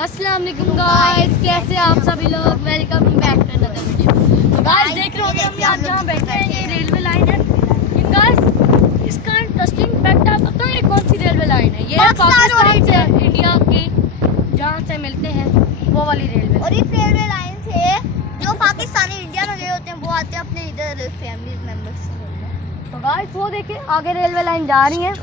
अस्सलाम वालेकुम गाइस, कैसे आप सभी लोग। Welcome back to another video. तो गाइस देख रहे होंगे हम आज जहाँ बैठे हैं ये रेलवे लाइन है। लेकिन गाइस इसका इंटरेस्टिंग फैक्ट आप पता है कौन सी रेलवे लाइन है? ये पाकिस्तान से इंडिया की जहाँ से मिलते हैं वो वाली रेलवे। और इस रेलवे लाइन से जो पाकिस्तानी इंडियन गए होते हैं वो आते हैं अपने इधर फैमिली मेंबर्स से मिलने। तो गाइस वो देखिए आगे रेलवे लाइन जा रही है।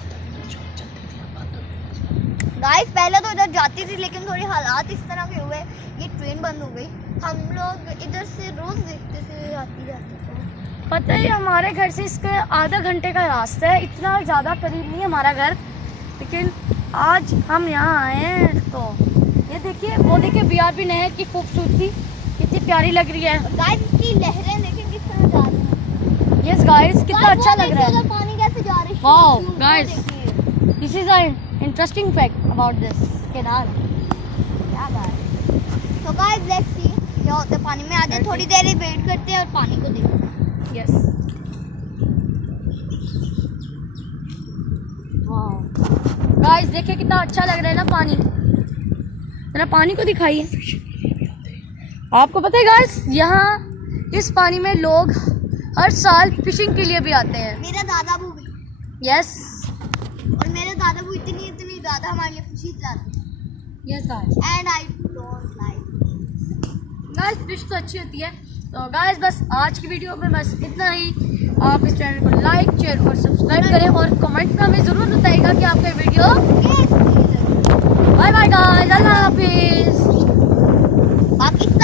गाइस पहले तो इधर जाती थी लेकिन थोड़ी हालात इस तरह के हुए ये ट्रेन बंद हो गई। हम लोग इधर से रोज देखते थे आती जाती तो। पता है हमारे घर से इसका आधा घंटे का रास्ता है, इतना ज़्यादा करीब नहीं है हमारा घर। लेकिन आज हम यहाँ आए हैं तो ये देखिए वो देखिए बीआरपी नहर की खूबसूरती कितनी प्यारी लग रही है। गाइस इसकी लहरें देखें किस तरह जा रही हैं। यस गाइस कितना अच्छा लग रहा है। पानी कैसे जा रही है। Wow guys, this is a interesting fact about this canal. क्या बात है। तो गाइस लेट्स सी क्या होता है पानी में। आगे थोड़ी देर वेट करते हैं और पानी को देखते हैं। यस वाओ गाइस देखिए कितना अच्छा लग रहा है ना पानी। जरा पानी को दिखाइए। आपको पता है गाइस यहाँ इस पानी में लोग हर साल फिशिंग के लिए भी आते हैं। मेरा दादा बू भी। यस और मेरे दादा बू इतनी ज़्यादा हमारे लिए फिश लाते हैं। Yes guys and I don't like. Guys fish तो अच्छी होती है। तो गाइस बस आज की वीडियो में बस इतना ही। आप इस चैनल को लाइक शेयर और सब्सक्राइब करें और कमेंट में हमें ज़रूर बताइएगा कि आपका वीडियो। बाय बाय गाइस, अल्लाह हाफिज़। पाकिस्तान